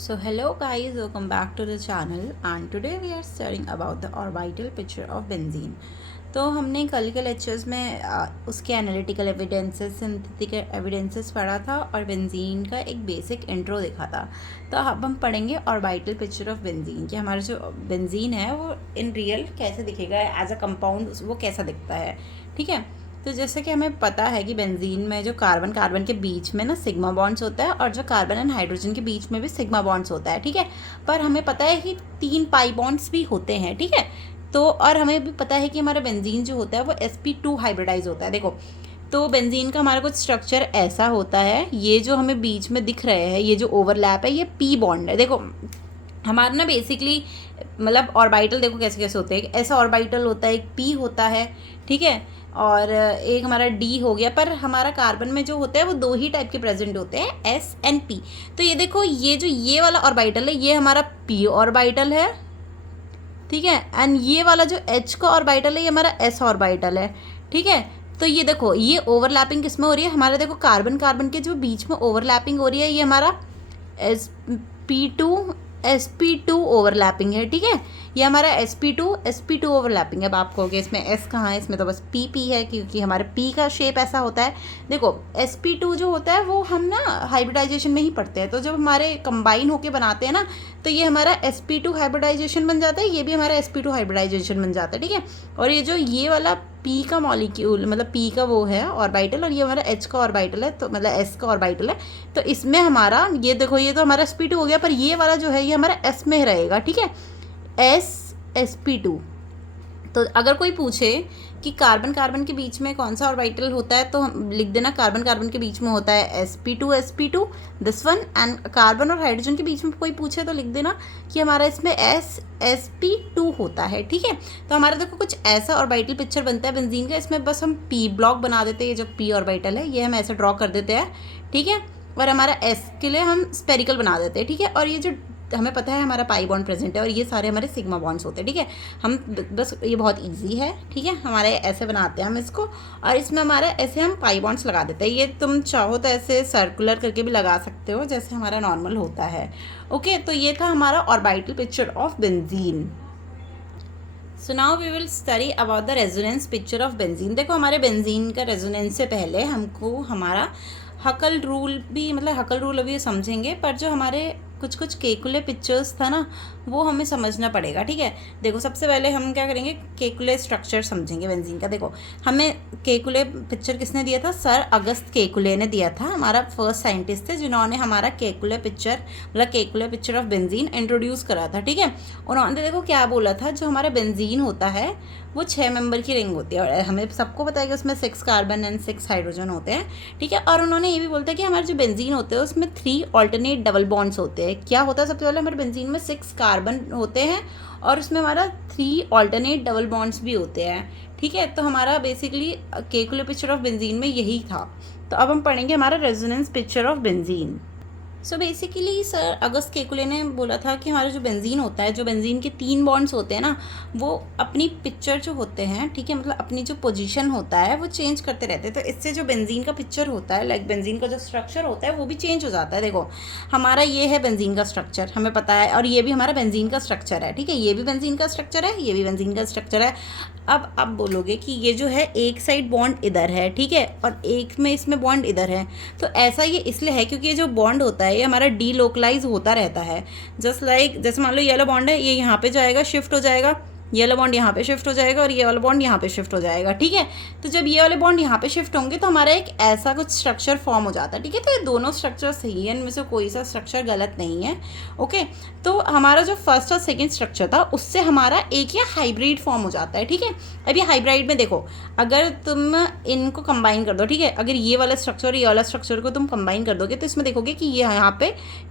So hello guys, welcome back to the channel and today we are studying about the orbital picture of benzene. तो हमने कल के lectures में उसके analytical evidences synthetic evidences पढ़ा था और बेंजीन का एक बेसिक इंट्रो देखा था। तो अब हम पढ़ेंगे ऑर्बिटल पिक्चर ऑफ बेंजीन कि हमारा जो बेंजीन है वो इन रियल कैसे दिखेगा, एज अ कंपाउंड वो कैसा दिखता है। ठीक है, तो जैसे कि हमें पता है कि बेंजीन में जो कार्बन कार्बन के बीच में ना सिग्मा बॉन्ड्स होता है और जो कार्बन एंड हाइड्रोजन के बीच में भी सिग्मा बॉन्ड्स होता है। ठीक है, पर हमें पता है कि 3 पाई बॉन्ड्स भी होते हैं। ठीक है, तो और हमें भी पता है कि हमारा बेंजीन जो होता है वो sp2 हाइब्रिडाइज होता है। देखो, तो बेंजीन का हमारा कुछ स्ट्रक्चर ऐसा होता है, ये जो हमें बीच में दिख रहे हैं, ये जो ओवरलैप है, ये पी बॉन्ड है। देखो हमारा ना बेसिकली मतलब ऑर्बिटल देखो कैसे कैसे होते हैं। ऐसा ऑर्बिटल होता है, एक पी होता है। ठीक है, और एक हमारा डी हो गया। पर हमारा कार्बन में जो होता है वो 2 ही टाइप के प्रेजेंट होते हैं, एस एंड पी। तो ये देखो, ये जो ये वाला ऑर्बिटल है ये हमारा पी ऑर्बिटल है। ठीक है, एंड ये वाला जो एच का ऑर्बिटल है ये हमारा एस ऑर्बिटल है। ठीक है, तो ये देखो ये ओवरलैपिंग किस में हो रही है, हमारा देखो कार्बन कार्बन के जो बीच में ओवरलैपिंग हो रही है ये हमारा sp2 ओवरलैपिंग है। ठीक है, ये हमारा sp2 ओवरलैपिंग है। अब आप कहोगे इसमें s कहाँ है, इसमें तो बस p है क्योंकि हमारे p का शेप ऐसा होता है। देखो sp2 जो होता है वो हम ना हाइब्रिडाइजेशन में ही पढ़ते हैं, तो जब हमारे कंबाइन होके बनाते हैं ना तो ये हमारा sp2 हाइब्रिडाइजेशन बन जाता है, ये भी हमारा sp2 हाइब्रिडाइजेशन बन जाता है। ठीक है, और ये जो ये वाला पी का मॉलिक्यूल मतलब पी का वो है ऑर्बिटल, और ये हमारा एच का ऑर्बिटल है, तो मतलब एस का ऑर्बिटल है। तो इसमें हमारा ये देखो, ये तो हमारा sp2 हो गया, पर ये वाला जो है ये हमारा एस में रहेगा। ठीक है, sp2। तो अगर कोई पूछे कि कार्बन कार्बन के बीच में कौन सा ऑर्बिटल होता है तो हम लिख देना कार्बन कार्बन के बीच में होता है sp2 this one. And carbon और हाइड्रोजन के बीच में कोई पूछे तो लिख देना कि हमारा इसमें sp2 होता है। ठीक है, तो हमारा देखो कुछ ऐसा ऑर्बिटल पिक्चर बनता है बेंजीन का। इसमें बस हम p ब्लॉक बना देते हैं, ये जो p ऑर्बिटल है ये हम ऐसे ड्रॉ कर देते हैं। ठीक है, और हमारा s के लिए हम स्पेरिकल बना देते हैं। ठीक है, और ये जो हमें पता है हमारा पाई बॉन्ड प्रेजेंट है और ये सारे हमारे सिग्मा बॉन्ड्स होते हैं। ठीक है, हम बस ये बहुत इजी है। ठीक है, हमारे ऐसे बनाते हैं हम इसको, और इसमें हमारा ऐसे हम पाई बॉन्ड्स लगा देते हैं। ये तुम चाहो तो ऐसे सर्कुलर करके भी लगा सकते हो जैसे हमारा नॉर्मल होता है। ओके, तो ये था हमारा orbital picture of benzene. So now we will study about the resonance picture of benzene. देखो हमारे बेंजीन का रेजोनेंस से पहले हमको हमारा हकल रूल भी, मतलब हकल रूल अभी समझेंगे, पर जो हमारे कुछ कुछ केकुले पिक्चर्स था ना वो हमें समझना पड़ेगा। ठीक है, देखो सबसे पहले हम क्या करेंगे, केकुले स्ट्रक्चर समझेंगे बेंजीन का। देखो हमें केकुले पिक्चर किसने दिया था, सर अगस्त केकुले ने दिया था। हमारा फर्स्ट साइंटिस्ट थे जिन्होंने हमारा केकुले पिक्चर मतलब Kekule picture of benzene introduce करा था। ठीक है, उन्होंने देखो क्या बोला था, जो हमारा बेंजीन होता है वो 6 मेंबर की रिंग होती है और हमें सबको पता है कि उसमें 6 कार्बन एंड 6 हाइड्रोजन होते हैं। ठीक है, और उन्होंने ये भी बोलता है कि हमारे जो बेंजीन होते हैं उसमें 3 ऑल्टरनेट डबल बॉन्ड्स होते हैं। क्या होता है, सबसे पहले हमारे बेंजीन में 6 कार्बन होते हैं और उसमें हमारा 3 ऑल्टरनेट डबल बॉन्ड्स भी होते हैं। ठीक है, तो हमारा बेसिकली केकुलर पिक्चर ऑफ बेंजीन में यही था। तो अब हम पढ़ेंगे हमारा resonance picture of benzene. So basically sir August Kekule ने बोला था कि हमारा जो बेंजीन होता है, जो बेंजीन के 3 बॉन्ड्स होते हैं ना, वो अपनी पिक्चर जो होते हैं, ठीक है, मतलब अपनी जो पोजीशन होता है वो चेंज करते रहते हैं। तो इससे जो बेंजीन का पिक्चर होता है, लाइक बेंजीन का जो स्ट्रक्चर होता है वो भी चेंज हो जाता है। देखो हमारा ये है बेंजीन का स्ट्रक्चर, हमें पता है, और ये भी हमारा बेंजीन का स्ट्रक्चर है। ठीक है, ये भी बेंजीन का स्ट्रक्चर है, ये भी बेंजीन का स्ट्रक्चर है। अब आप बोलोगे कि ये जो है एक साइड बॉन्ड इधर है, ठीक है, और एक में इसमें बॉन्ड इधर है। तो ऐसा ये इसलिए है क्योंकि ये जो बॉन्ड होता है ये हमारा डीलोकलाइज होता रहता है। जस्ट लाइक जैसे मान लो येलो बॉन्ड है, ये यहाँ पे जाएगा, शिफ्ट हो जाएगा, येलो बॉन्ड यहाँ पे शिफ्ट हो जाएगा और ये वाला बॉन्ड यहाँ पे शिफ्ट हो जाएगा। ठीक है, तो जब ये वाले बॉन्ड यहाँ पे शिफ्ट होंगे तो हमारा एक ऐसा कुछ स्ट्रक्चर फॉर्म हो जाता है। ठीक है, तो ये दोनों स्ट्रक्चर सही है, इनमें से कोई सा स्ट्रक्चर गलत नहीं है। ओके, तो हमारा जो फर्स्ट और सेकेंड स्ट्रक्चर था उससे हमारा एक या हाइब्रिड फॉर्म हो जाता है। ठीक है, अब ये हाइब्रिड में देखो, अगर तुम इनको कंबाइन कर दो, ठीक है, अगर ये वाला स्ट्रक्चर और ये वाला स्ट्रक्चर को तुम कंबाइन कर दोगे तो इसमें देखोगे कि ये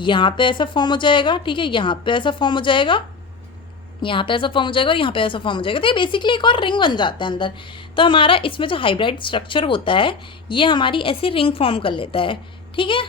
यहाँ पे ऐसा फॉर्म हो जाएगा। ठीक है, यहाँ पे ऐसा फॉर्म हो जाएगा, यहाँ पे ऐसा फॉर्म हो जाएगा और यहाँ पे ऐसा फॉर्म हो जाएगा। तो ये बेसिकली एक और रिंग बन जाता है अंदर। तो हमारा इसमें जो हाइब्रिड स्ट्रक्चर होता है ये हमारी ऐसी रिंग फॉर्म कर लेता है। ठीक है,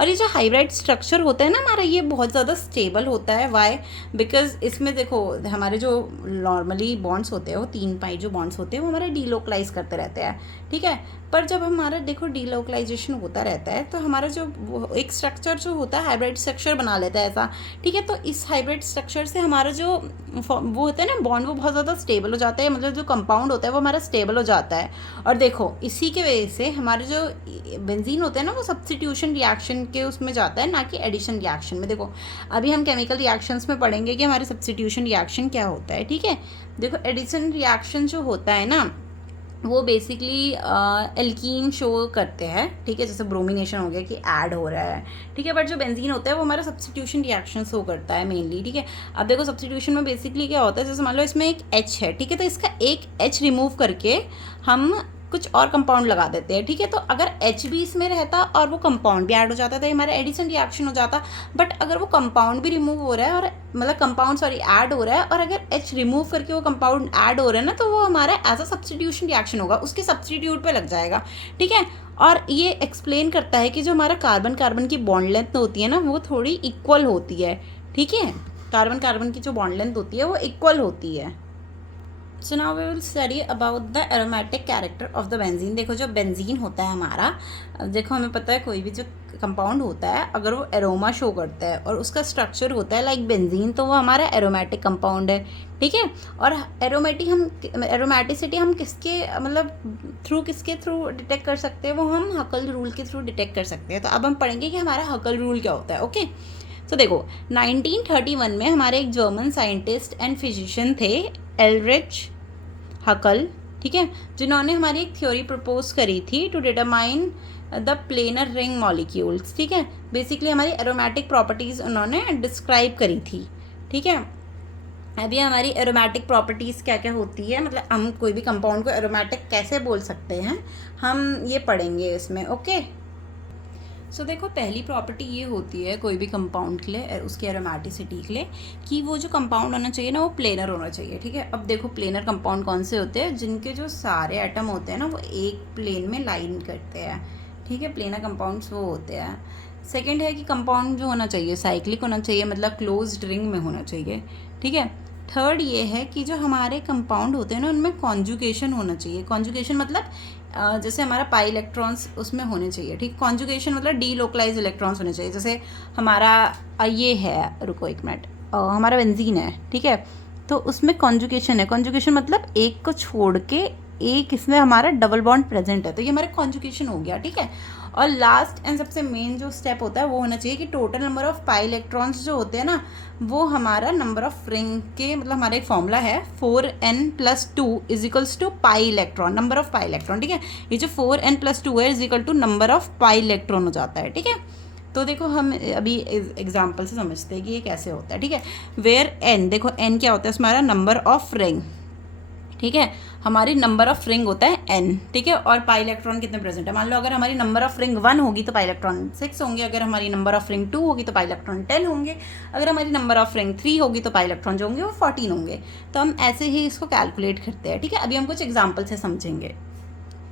और ये जो हाइब्रिड स्ट्रक्चर होता है ना हमारा, ये बहुत ज़्यादा स्टेबल होता है। वाई, बिकॉज इसमें देखो हमारे जो नॉर्मली बॉन्ड्स होते हैं वो 3 पाई जो बॉन्ड्स होते हैं वो हमारे डीलोकलाइज करते रहते हैं। ठीक है, पर जब हमारा देखो डीलोकलाइजेशन होता रहता है तो हमारा जो एक स्ट्रक्चर जो होता है हाइब्रिड स्ट्रक्चर बना लेता है ऐसा, ठीक है। तो इस हाइब्रिड स्ट्रक्चर से हमारा जो वो होता है ना बॉन्ड, वो बहुत ज़्यादा स्टेबल हो जाता है, मतलब जो कंपाउंड होता है वो हमारा स्टेबल हो जाता है। और देखो इसी के वजह से हमारे जो बेंजीन होते हैं ना वो सब्स्टिट्यूशन रिएक्शन के उसमें जाता है, ना कि एडिशन रिएक्शन में। देखो अभी हम केमिकल रिएक्शंस में पढ़ेंगे कि हमारे सब्स्टिट्यूशन रिएक्शन क्या होता है, ठीक है। देखो एडिशन रिएक्शन जो होता है ना वो बेसिकली एल्कीन शो करते हैं, ठीक है, जैसे ब्रोमिनेशन हो गया कि ऐड हो रहा है, ठीक है। बट जो बेंजीन होता है वो हमारा सब्स्टिट्यूशन रिएक्शन शो करता है मेनली, ठीक है। अब देखो सब्स्टिट्यूशन में बेसिकली क्या होता है, जैसे मान लो इसमें एक H है, ठीक है, तो इसका एक H रिमूव करके हम कुछ और कंपाउंड लगा देते हैं, ठीक है। तो अगर H भी इसमें रहता और वो कंपाउंड भी ऐड हो जाता तो हमारा एडिशन रिएक्शन हो जाता। बट अगर वो कंपाउंड भी रिमूव हो रहा है और मतलब कंपाउंड ऐड हो रहा है, और अगर H रिमूव करके वो कंपाउंड ऐड हो रहा है ना, तो वो हमारा एज अ सब्स्टिट्यूशन रिएक्शन होगा, उसके सब्स्टिट्यूट पे लग जाएगा, ठीक है। और ये एक्सप्लेन करता है कि जो हमारा कार्बन कार्बन की बॉन्ड लेंथ होती है ना वो थोड़ी इक्वल होती है, ठीक है। कार्बन कार्बन की जो बॉन्ड लेंथ होती है वो इक्वल होती है। So now we will study about the aromatic character of the benzene. देखो जो बेंजीन होता है हमारा, देखो हमें पता है कोई भी जो कंपाउंड होता है अगर वो एरोमा शो करता है और उसका स्ट्रक्चर होता है लाइक बेंजीन, तो वो हमारा एरोमेटिक कंपाउंड है, ठीक है। और एरोमेटिसिटी हम किसके मतलब किसके थ्रू डिटेक्ट कर सकते हैं, वो हम हकल रूल के थ्रू डिटेक्ट कर सकते हैं। तो अब हम पढ़ेंगे कि हमारा हकल रूल क्या होता है, ओके। तो देखो 1931 में हमारे एक जर्मन साइंटिस्ट एंड फिजिशियन थे एल्ड्रिच हकल, ठीक है, जिन्होंने हमारी एक थ्योरी प्रपोज करी थी to determine the planar ring molecules, ठीक है। बेसिकली हमारी एरोमेटिक प्रॉपर्टीज़ उन्होंने डिस्क्राइब करी थी, ठीक है। अभी हमारी एरोमेटिक प्रॉपर्टीज़ क्या क्या होती है, मतलब हम कोई भी कंपाउंड को एरोमेटिक कैसे बोल सकते हैं, हम ये पढ़ेंगे इसमें, ओके। सो देखो पहली प्रॉपर्टी ये होती है कोई भी कंपाउंड के लिए, उसकी एरोमेटिसिटी के लिए, कि वो जो कंपाउंड होना चाहिए ना वो प्लेनर होना चाहिए, ठीक है। अब देखो प्लेनर कंपाउंड कौन से होते हैं, जिनके जो सारे एटम होते हैं ना वो एक प्लेन में लाइन करते हैं, ठीक है। प्लेनर कंपाउंड्स वो होते हैं। सेकेंड है कि कंपाउंड जो होना चाहिए साइक्लिक होना चाहिए, मतलब क्लोज्ड रिंग में होना चाहिए, ठीक है। थर्ड ये है कि जो हमारे कंपाउंड होते हैं ना उनमें कॉन्जुगेशन होना चाहिए। कॉन्जुगेशन मतलब जैसे हमारा पाई इलेक्ट्रॉन्स उसमें होने चाहिए, ठीक। कॉन्जुगेशन मतलब डीलोकलाइज इलेक्ट्रॉन्स होने चाहिए। जैसे हमारा ये है, रुको एक मिनट, हमारा बेंजीन है, ठीक है, तो उसमें कॉन्जुगेशन है। कॉन्जुगेशन मतलब एक को छोड़ के एक इसमें हमारा डबल बॉन्ड प्रेजेंट है, तो ये हमारा कॉन्जुगेशन हो गया, ठीक है। और लास्ट एंड सबसे मेन जो स्टेप होता है वो होना चाहिए कि total number of pi electrons जो होते हैं ना वो हमारा नंबर ऑफ रिंग के, मतलब हमारा एक फॉर्मूला है 4n+2 equals to pi electron, number of pi electron, ठीक है। ये जो 4n+2 है equal to number of pi electron हो जाता है, ठीक है। तो देखो हम अभी एग्जाम्पल से समझते हैं कि ये कैसे होता है, ठीक है। वेयर n, देखो n क्या होता है, हमारा नंबर ऑफ रिंग, ठीक है। हमारी नंबर ऑफ रिंग होता है n, ठीक है। और पाई इलेक्ट्रॉन कितने प्रेजेंट है, मान लो अगर हमारी नंबर ऑफ रिंग 1 होगी तो पाई इलेक्ट्रॉन 6 होंगे, अगर हमारी नंबर ऑफ रिंग 2 होगी तो पाई इलेक्ट्रॉन 10 होंगे, अगर हमारी नंबर ऑफ रिंग 3 होगी तो पाई इलेक्ट्रॉन जो होंगे वो 14 होंगे। तो हम ऐसे ही इसको कैलकुलेट करते हैं, ठीक है। अभी हम कुछ एग्जाम्पल से समझेंगे।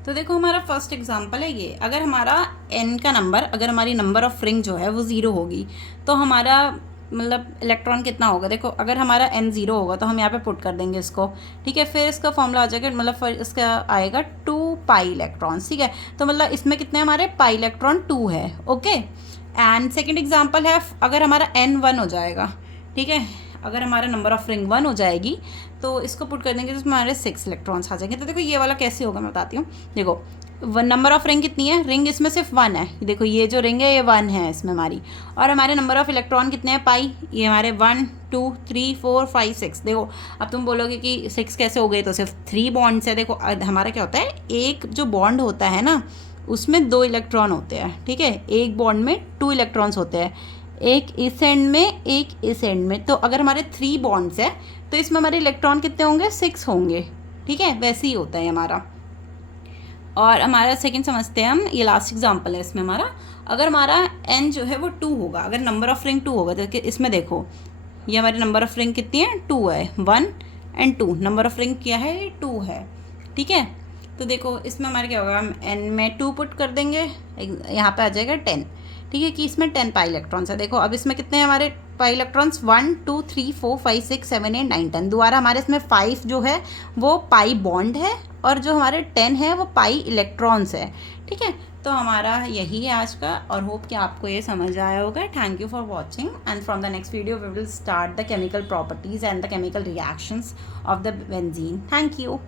तो देखो हमारा फर्स्ट एग्जाम्पल है ये, अगर हमारा n का नंबर, अगर हमारी नंबर ऑफ रिंग जो है वो 0 होगी तो हमारा मतलब इलेक्ट्रॉन कितना होगा, देखो अगर हमारा n 0 होगा तो हम यहाँ पे पुट कर देंगे इसको, ठीक है। फिर इसका फॉर्मूला आ जाएगा, मतलब इसका आएगा 2 पाई इलेक्ट्रॉन्स, ठीक है। तो मतलब इसमें कितने हमारे पाई इलेक्ट्रॉन 2 है, ओके। एंड सेकेंड एग्जाम्पल है अगर हमारा n 1 हो जाएगा, ठीक है, अगर हमारा नंबर ऑफ रिंग 1 हो जाएगी तो इसको पुट कर देंगे तो हमारे 6 इलेक्ट्रॉन्स आ जाएंगे। तो देखो ये वाला कैसे होगा मैं बताती हूँ। देखो नंबर ऑफ रिंग कितनी है, रिंग इसमें सिर्फ 1 है, देखो ये जो रिंग है ये 1 है इसमें हमारी, और हमारे नंबर ऑफ इलेक्ट्रॉन कितने हैं पाई, ये हमारे 1 2 3 4 5 6। देखो अब तुम बोलोगे कि 6 कैसे हो गए, तो सिर्फ 3 बॉन्ड्स है। देखो हमारा क्या होता है, एक जो बॉन्ड होता है ना उसमें 2 इलेक्ट्रॉन होते हैं, ठीक है। एक बॉन्ड में 2 इलेक्ट्रॉन्स होते हैं, एक इस एंड में एक इस एंड में। तो अगर हमारे 3 बॉन्ड्स है तो इसमें हमारे इलेक्ट्रॉन कितने होंगे, 6 होंगे, ठीक है। वैसे ही होता है हमारा। और हमारा सेकंड समझते हैं हम, ये लास्ट एग्जांपल है इसमें हमारा, अगर हमारा n जो है वो 2 होगा, अगर नंबर ऑफ रिंग 2 होगा तो इसमें देखो ये हमारी नंबर ऑफ रिंग कितनी है, 2 है, 1 एंड 2, नंबर ऑफ रिंग क्या है, 2 है, ठीक है। तो देखो इसमें हमारे क्या होगा, हम n में 2 पुट कर देंगे, यहाँ पे आ जाएगा 10, ठीक है, कि इसमें 10 पाई इलेक्ट्रॉन्स है। देखो अब इसमें कितने हैं हमारे पाई इलेक्ट्रॉन्स, 1 2 3 4 5 6 7 8 9 10। दोबारा हमारे इसमें 5 जो है वो पाई बॉन्ड है और जो हमारे 10 है वो पाई इलेक्ट्रॉन्स है। ठीक है, तो हमारा यही है आज का, और होप कि आपको ये समझ आया होगा। Thank you for watching, and from the next video we will start the chemical properties and the chemical reactions of the benzene. Thank you.